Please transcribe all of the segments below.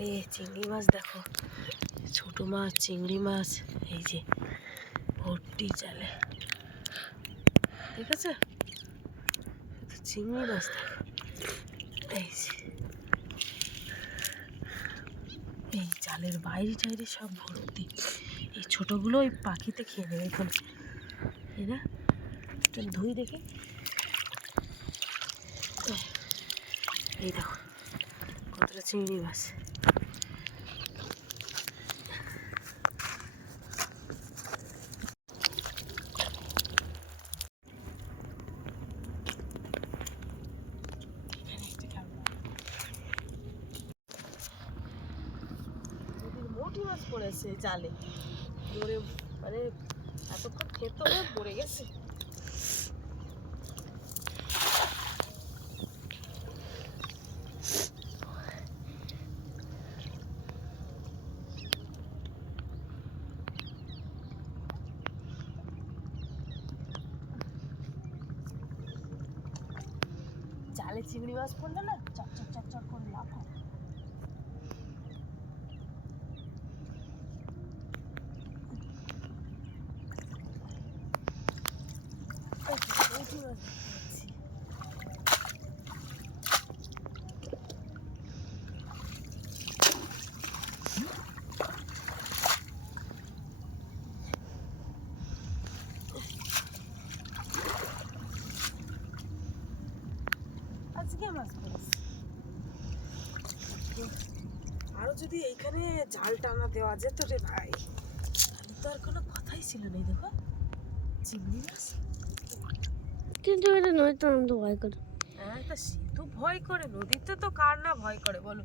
বাবারে চিংড়ি মাছ দেখো। ছোট মাছ, চিংড়ি মাছ, এই যে ভর্তি জালে ঠিক আছে চিংড়ি মাছ এই যে। এই জালের বাইরে টাইরে সব ভর্তি। এই ছোটগুলো ওই পাখিতে খেয়ে নেবে এখানে। এই না? একটু ধুই দেখি। এই দেখো। কতটা চিংড়ি মাছ নদীর মোটি মাছ পড়েছে জালে। মরে মানে এতক্ষণ খেত মরে গেছে। জালে চিংড়ি মাছ পড়লে না চক চক চক চক করে লাভ হয় এই যে পুঁটি মাছ দেখতে পাচ্ছি। আজকে মাছ পড়েছে আরও যদি এইখানে জাল টানা দেওয়া যেত রে ভাই তো আর কোনো কথাই ছিল না দেখো। চিংড়ি মাছ? কিন্তু এটা নয় তো আমি ভয় করি। হ্যাঁ তা সে তো ভয় করে, নদীতে তো কার না ভয় করে বলো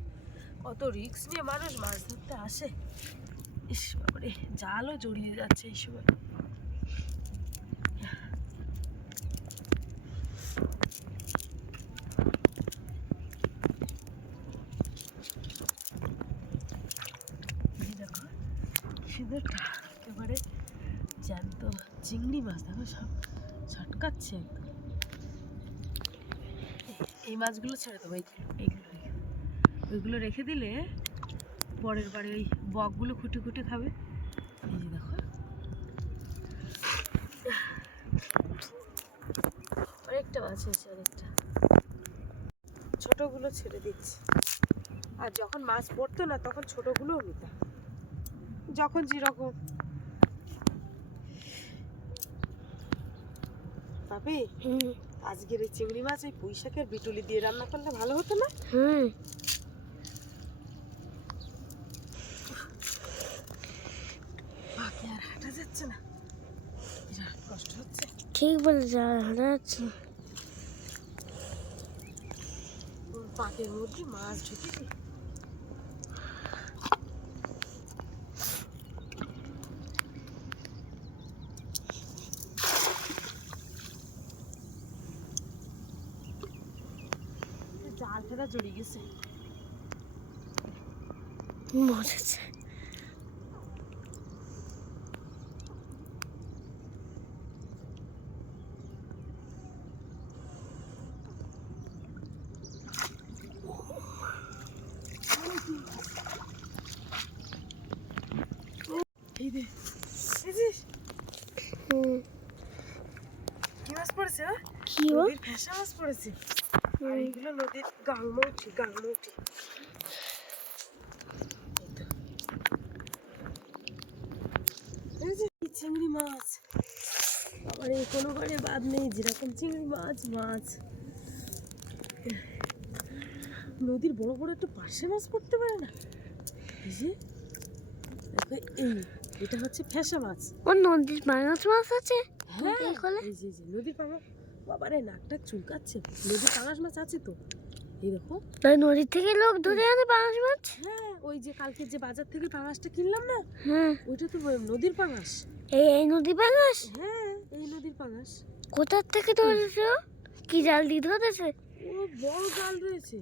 কত রিস্ক নিয়ে মানুষ মাছ ধরতে আসে। ইস বাবারে জালও জড়িয়ে যাচ্ছে এই সময়। দেখো একেবারে জ্যান্ত চিংড়ি মাছ, দেখো সব ছটকাচ্ছে। একদম এই মাছগুলো ছেড়ে দেবো এইগুলো। ওইগুলো রেখে দিলে পরের বারে ওই বকগুলো খুঁটে খুঁটে খাবে। এই যে দেখো। অনেকটা মাছ হয়েছে অনেকটা ছোটগুলো ছেড়ে দিচ্ছি। আর যখন মাছ পড়তো না, তখন ছোটগুলোও নিতাম। যখন যেরকম। পাপি? আজকের এই চিংড়ি মাছ এই পুঁই শাকের বিটুলি দিয়ে রান্না করলে ভালো হতো না? হুম। বাকি আর হাঁটা যাচ্ছে না। বিরাট কষ্ট হচ্ছে। ঠিক বলেছে আর হাঁটা যাচ্ছে পাকের মধ্যে মাছ ঢুকেছে। জাল ফেরা গেছে। মরেছে। কি মাছ পড়েছে হ্যাঁ? কি মাছ পড়েছে। আর এইগুলো নদীর যে এই চিংড়ি মাছ। আবার এই কোনো বারে বাদ নেই যেরকম চিংড়ি মাছ মাছ। নদীর বড় বড় একটা পার্শে মাছ পড়তে পারে না? এই যে এই এটা হচ্ছে ফ্যাসা মাছ। ও নদীর মাছ মাছ আছে? হ্যাঁ এই যে নদীর পাঙাশ বাবারে নাকটা চুলকাচ্ছে। নদীর পাঙাশ মাছ আছে তো? এই দেখো। তাই নদীর থেকে লোক ধরে আনে পাঙাশ মাছ? হ্যাঁ ওই যে কালকে যে বাজার থেকে পাঙাশটা কিনলাম না? হ্যাঁ। ওইটা তো নদীর পাঙাশ। এই এই নদী পাঙাশ? হ্যাঁ এই নদীর পাঙাশ। কোথার থেকে ধরেছে? কি জাল দিয়ে ধরেছে? ও বড় জাল রয়েছে।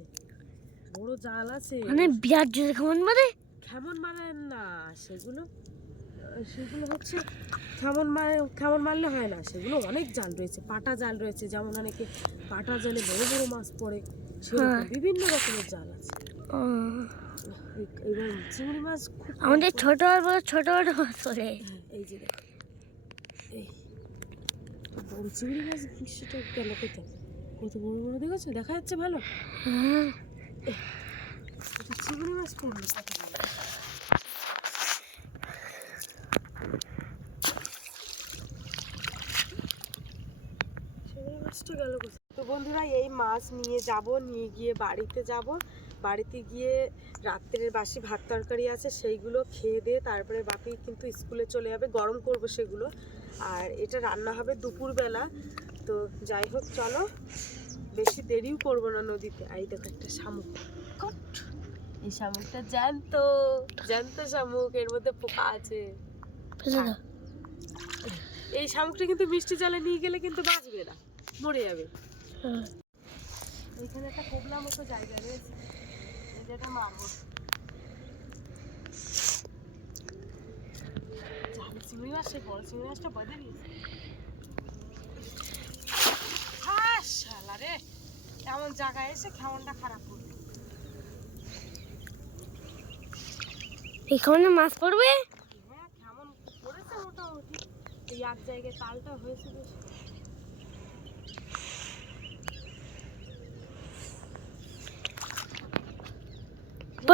বড় জাল আছে। মানে বিরাট জোরে কেমন মারে? কেমন মানে না সেগুলো সেগুলো হচ্ছে কেমন মারে কেমন মারলে হয় না সেগুলো অনেক জাল রয়েছে পাটা জাল রয়েছে যেমন অনেকে পাটা জালে বড় বড় মাছ পড়ে সেরকম হ্যাঁ। বিভিন্ন রকমের জাল আছে। এইবার চিংড়ি মাছ আমাদের। ছোট বড় ছোট বড় মাছ পড়ে। হ্যাঁ, এই যে বড় চিংড়ি মাছ সেটা গেল কোথায়? কত বড় বড় দেখেছ? দেখা যাচ্ছে ভালো? হ্যাঁ। চিংড়ি মাছ পড়ল কত বড়। চিংড়ি মাছটা গেল কোথায়? তো বন্ধুরা এই মাছ নিয়ে যাব নিয়ে গিয়ে বাড়িতে যাব। বাড়িতে গিয়ে রাত্রের বাসি ভাত তরকারি আছে সেইগুলো খেয়ে দিয়ে তারপরে বাপি কিন্তু স্কুলে চলে যাবে। গরম করব সেগুলো। আর এটা রান্না হবে দুপুরবেলা। তো যাই হোক চলো। বেশি দেরিও করব না নদীতে। আর এই দেখো একটা শামুক। এই শামুকটা জ্যান্ত। জ্যান্ত শামুক এর মধ্যে পোকা আছে। এই শামুকটা কিন্তু মিষ্টি জলে নিয়ে গেলে কিন্তু বাঁচবে না। মরে যাবে। হ্যাঁ। ওইখানে একটা কোবলা মতো জায়গা রয়েছে এই যেটা মারবো। চিংড়ি মাছ সেই বড় চিংড়ি মাছটা বাঁধে দিয়েছে। শালা রে। এমন জায়গায় এসে কেমনটা খারাপ করল এখানে মাছ পড়বে? হ্যাঁ কেমন করেছে মোটামুটি। এই এক জায়গায় তালটা হয়েছে বেশ।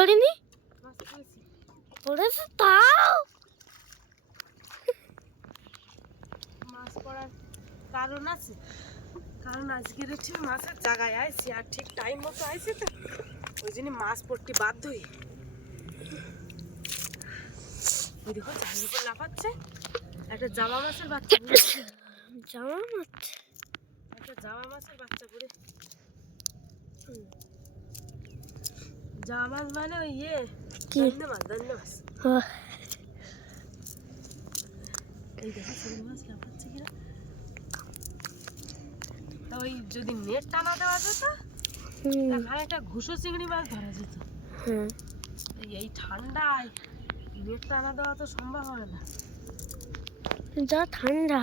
পড়েনি পড়েছে তাও? মাছ পড়ার কারণ আছে। কারণ আজকের ঠিক মাছের জায়গায় আইছি আর ঠিক টাইম মতো আইছি তো ওই জন্য মাছ পড়তে বাধ্যই ওই দেখো জালের উপর লাফাচ্ছে। একটা জামা মাছের বাচ্চা জামা মাছ। একটা জামা মাছের বাচ্চা ঘুরে জামা মাছ মানে ওই ইয়ে কি? মাছ দন্ড মাছ এই দেখো চিংড়ি মাছ লাফাচ্ছে কিনা ওই যদি নেট টানা দেওয়া যেত তাহলে একটা ঘুষো চিংড়ি মাছ ধরা যেত। হ্যাঁ। এই- ঠান্ডায় নেট টানা দেওয়া তো সম্ভব হবে না। যা ঠান্ডা।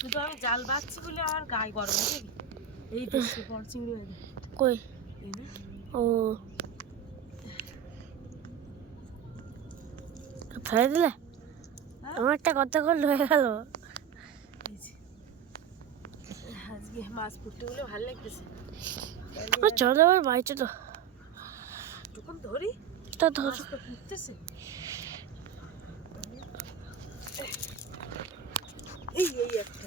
শুধু আমি জাল বাঁধছি বলে আমার গায়ে গরম কি? এই দেখছি বড় চিংড়ি কই? ও। ফেলে দিলে? আমার একটা কথা কল হয়ে গেল? আজকে মাছ পড়তে ভালো লাগতেছে। চলো আবার বাড়ি চলো। ধরি তা ধর। এই এই একটা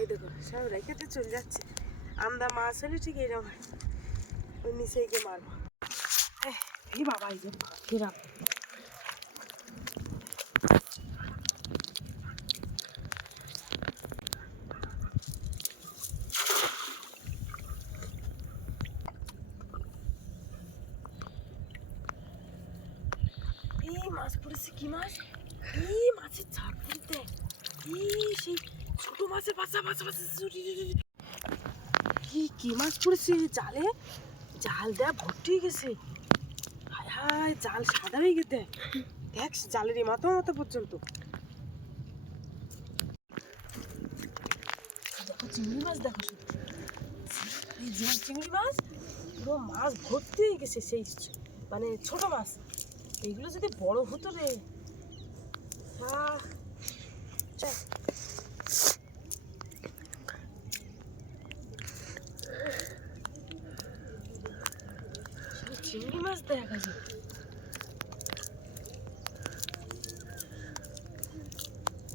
এই দেখো সব রেখেতে চলে যাচ্ছে। আমদা মাছ হলে ঠিক এরকম হয়। নিচে গিয়ে মারবো। এই বাবা এই যে ফিরাম মাছ পড়েছে কি মাছ? এই মাছের ঝাঁক পড়তে এই সেই ছোট মাছের বাচ্চা বাচ্চা বাচ্চা কি কি মাছ পড়েছে জালে? জাল দেয়া ভর্তি গেছে। হায় হায় জাল সাদা হয়ে গেছে। দেখ জালের এই মাথা মাথা পর্যন্ত। চিংড়ি মাছ দেখো শুধু। এই চিংড়ি মাছ পুরো মাছ ভর্তি হয়ে গেছে সেই মানে ছোট মাছ। এইগুলো যদি বড় হতো রে আহ, চল। শুধু চিংড়ি মাছ দেখা যায়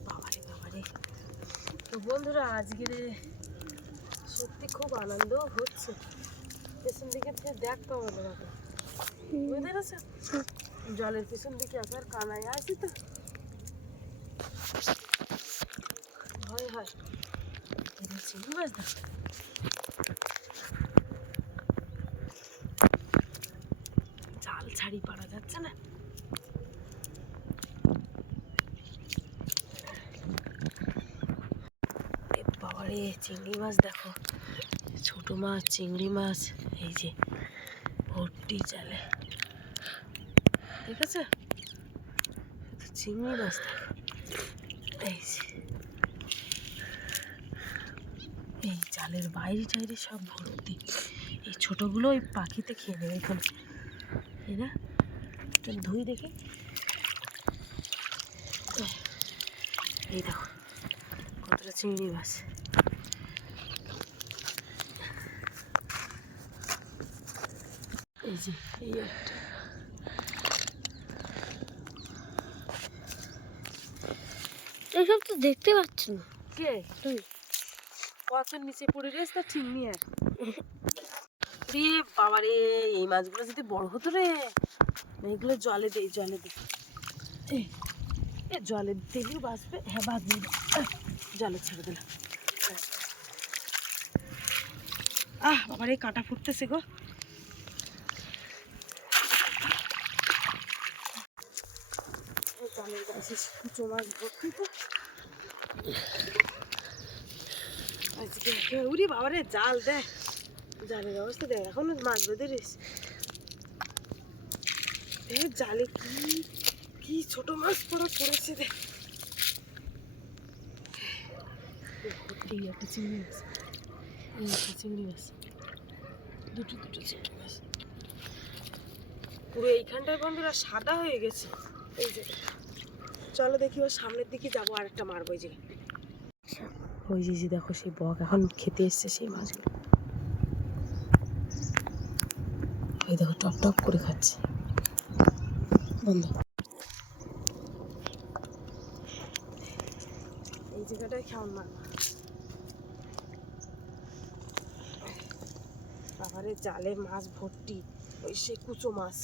বাবারে বাবারে তো বন্ধুরা আজকে সত্যি খুব আনন্দ হচ্ছে। পেছন দিকে দেখ পাবো বাবা বুঝতে জলের পিছন দিকে আসার কানায় আছি তো। হয় হয়। জাল ছাড়ি পারা যাচ্ছে না এ বাবারে চিংড়ি মাছ দেখো। ছোট মাছ, চিংড়ি মাছ, এই যে ভর্তি জালে ঠিক আছে চিংড়ি মাছ এই যে। এই জালের বাইরে টাইরে সব ভর্তি। এই ছোটোগুলো ওই পাখিতে খেয়ে নেবে এখানে। এই না? ধুই দেখি। এই দেখো। কতটা চিংড়ি মাছ। এই এই এসব তো দেখতে পাচ্ছি না। কে? তুই। পথের নিচে পড়ে রেস তা ঠিক নিয়ে? রে বাবা রে এই মাছগুলো যদি বড় হতো রে। এগুলো জলে দেই জলে এই, এ জলে দিলেও বাঁচবে। হ্যাঁ বাঁচবে জলে ছেড়ে দিলাম। আহ বাবা রে কাঁটা ফুটতেছে গো। উরি বাবারে, জাল দেখ জালের অবস্থা দেখ এখনও মাছ বেঁধে জালে কি? কি ছোট মাছ পড়া পড়েছে দেখ একটা চিংড়ি দুটো মাছ পুরো এইখানটায় বন্ধুরা সাদা হয়ে গেছে। এই যে চলো দেখি ওর সামনের দিকে যাব আর একটা মারবো যে। ওই যে দেখো সেই বক এখন খেতে এসছে সেই মাছগুলো। এই দেখো টপ টপ করে খাচ্ছে। বন্ধু। এই জায়গাটায় খাওয়ান মা। বাবারে জালে মাছ ভর্তি। ওই সে কুচো মাছ।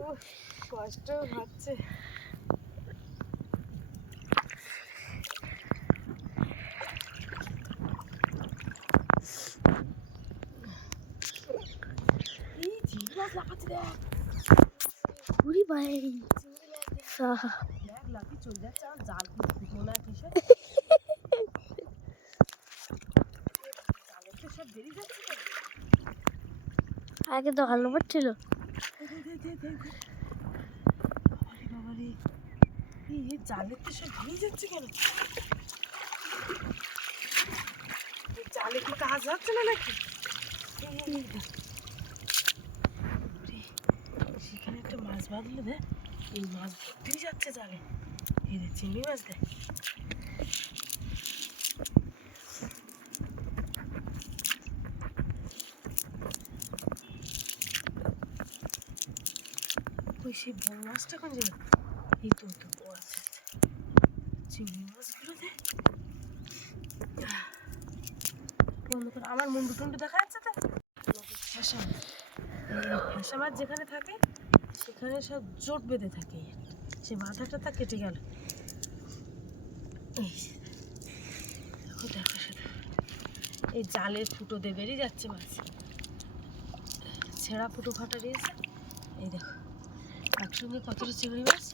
উফ, কষ্ট হচ্ছে এই চিংড়ি মাছ আগে তো ভালো পড়ছিল জালের তো সব ভেঙে যাচ্ছে কেন জালে কি কাজ হচ্ছে না নাকি দেখ। সেখানে একটা মাছ বাঁধলো দে এই মাছ ভর্তি যাচ্ছে জালে। এই দেখ চিংড়ি মাছ দেখ। ওই সেই বড় মাছটা কোন জায়গায়? এই তো তো, ও আচ্ছা আচ্ছা। চিংড়ি মাছগুলো দে। বন্ধ কর আমার মুন্ডু টুন্ডু দেখা যাচ্ছে তো? এই ফ্যাসা মাছ যেখানে থাকে সেখানে সব জোট বেঁধে থাকে। সে মাথাটা তা কেটে গেল। এই জালের ফুটো দিয়ে বেরিয়ে যাচ্ছে মাছ। ছেঁড়া ফুটো ফাটা দিয়েছে। এই দেখো, একসঙ্গে কতটা চিংড়ি মাছ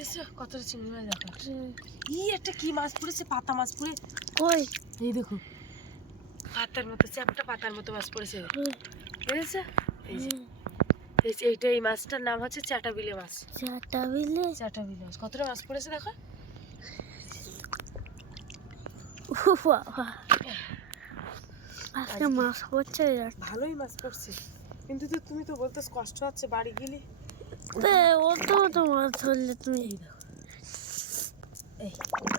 এসো কতটা চিংড়ি মাছ দেখো। ই একটা কি মাছ পড়েছে? পাতা মাছ পড়ে। কই? এই দেখো। পাতার মতো চ্যাপটা পাতার মতো মাছ পড়েছে। বুঝেছ এই যে। এইটা এই মাছটার নাম হচ্ছে চাটাবিলে মাছ। চারটা বিলে চাটাবিলে মাছ। কতটা মাছ পড়েছে দেখো? আজকে মাছ পড়ছে। ভালোই মাছ পড়ছে। কিন্তু তো তুমি তো বলতে কষ্ট হচ্ছে বাড়ি গেলে। তে, অত অত মাছ ধরলে তুমি এই দেখো এই